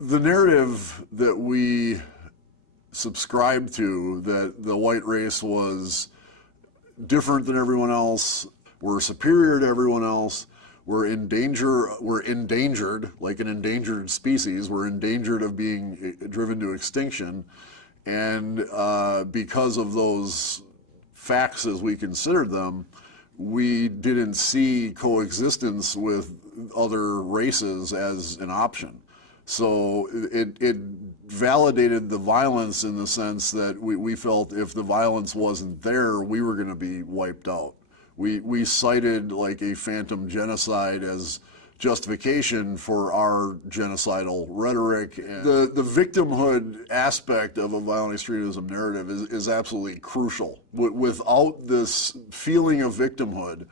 The narrative that we subscribed to, that the white race was different than everyone else, we're superior to everyone else, we're endangered, like an endangered species, we're endangered of being driven to extinction, and because of those facts as we considered them, we didn't see coexistence with other races as an option. So it validated the violence in the sense that we felt if the violence wasn't there, we were going to be wiped out. We cited like a phantom genocide as justification for our genocidal rhetoric. And the victimhood aspect of a violent extremism narrative is absolutely crucial. Without this feeling of victimhood,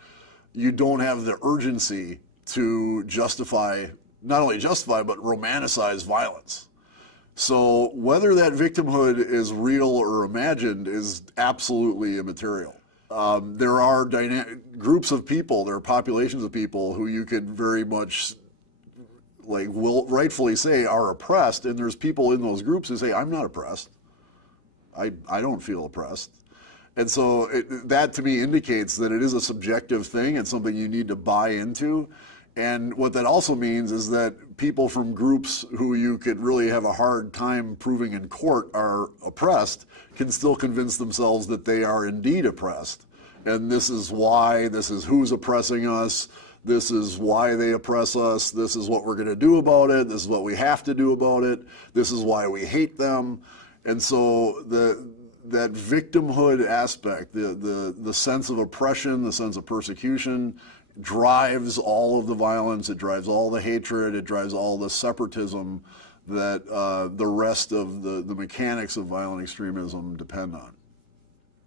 you don't have the urgency to justify, not only justify, but romanticize violence. So whether that victimhood is real or imagined is absolutely immaterial. There are groups of people, there are populations of people who you could very much, like, will rightfully say are oppressed, and there's people in those groups who say, I'm not oppressed. I don't feel oppressed. And so that to me indicates that it is a subjective thing and something you need to buy into. And what that also means is that people from groups who you could really have a hard time proving in court are oppressed can still convince themselves that they are indeed oppressed. And this is why, this is who's oppressing us, this is why they oppress us, this is what we're going to do about it, this is what we have to do about it, this is why we hate them. And so that victimhood aspect, the sense of oppression, the sense of persecution, drives all of the violence, it drives all the hatred, it drives all the separatism that the rest of the mechanics of violent extremism depend on.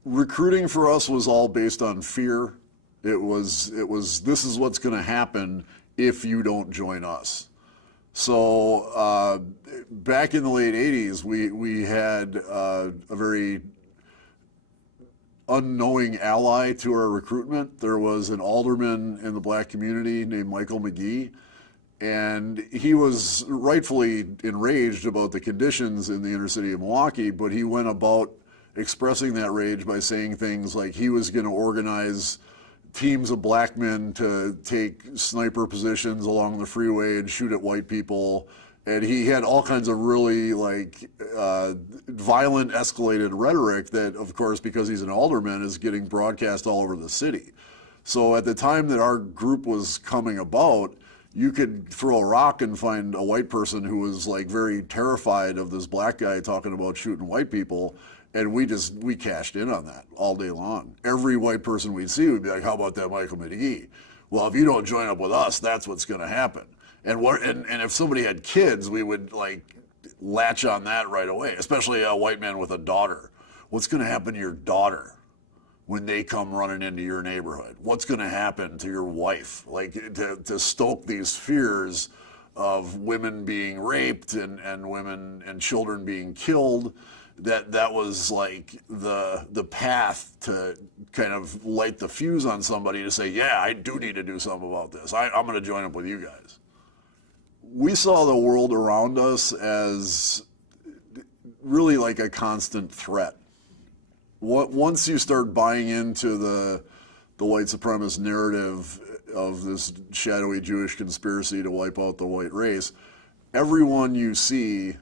Recruiting for us was all based on fear. It was this is what's going to happen if you don't join us. So back in the late 80s, we had a very unknowing ally to our recruitment. There was an alderman in the black community named Michael McGee, and he was rightfully enraged about the conditions in the inner city of Milwaukee, but he went about expressing that rage by saying things like he was going to organize teams of black men to take sniper positions along the freeway and shoot at white people. And he had all kinds of really violent, escalated rhetoric that, of course, because he's an alderman, is getting broadcast all over the city. So at the time that our group was coming about, you could throw a rock and find a white person who was like very terrified of this black guy talking about shooting white people. And we cashed in on that all day long. Every white person we'd see would be like, how about that Michael McGee? Well, if you don't join up with us, that's what's going to happen. And if somebody had kids, we would like latch on that right away, especially a white man with a daughter. What's going to happen to your daughter when they come running into your neighborhood? What's going to happen to your wife? Like to stoke these fears of women being raped and women and children being killed. That was like the path to kind of light the fuse on somebody to say, yeah, I do need to do something about this. I'm going to join up with you guys. We saw the world around us as really like a constant threat. Once you start buying into the white supremacist narrative of this shadowy Jewish conspiracy to wipe out the white race, everyone you see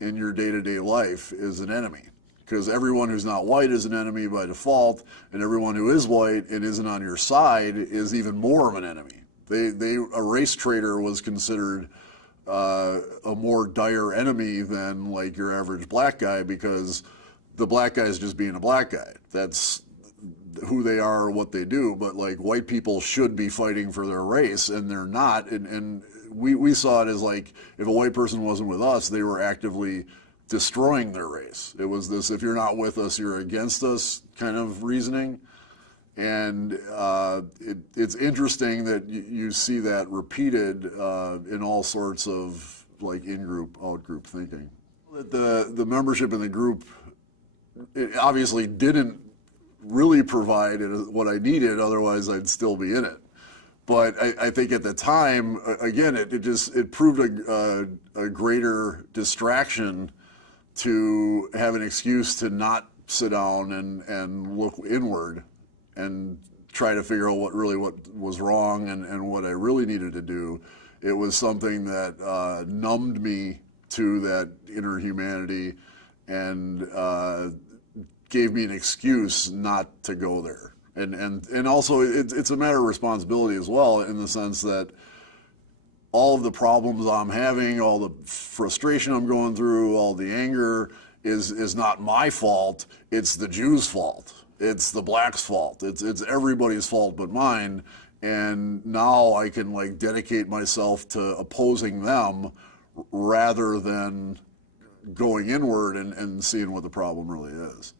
in your day-to-day life is an enemy, because everyone who's not white is an enemy by default, and everyone who is white and isn't on your side is even more of an enemy. A race traitor was considered a more dire enemy than like your average black guy, because the black guy is just being a black guy. That's who they are, what they do. But like white people should be fighting for their race, and they're not. And we saw it as like if a white person wasn't with us, they were actively destroying their race. It was this, if you're not with us, you're against us kind of reasoning. And it's interesting that you see that repeated in all sorts of like in-group, out-group thinking. The membership in the group, it obviously didn't really provide what I needed, otherwise I'd still be in it. But I think at the time, again, it proved a greater distraction to have an excuse to not sit down and look inward and try to figure out what was wrong and what I really needed to do. It was something that numbed me to that inner humanity and gave me an excuse not to go there. And also it's a matter of responsibility as well, in the sense that all of the problems I'm having, all the frustration I'm going through, all the anger is not my fault. It's the Jews' fault. It's the blacks' fault. It's everybody's fault but mine. And now I can like dedicate myself to opposing them rather than going inward and seeing what the problem really is.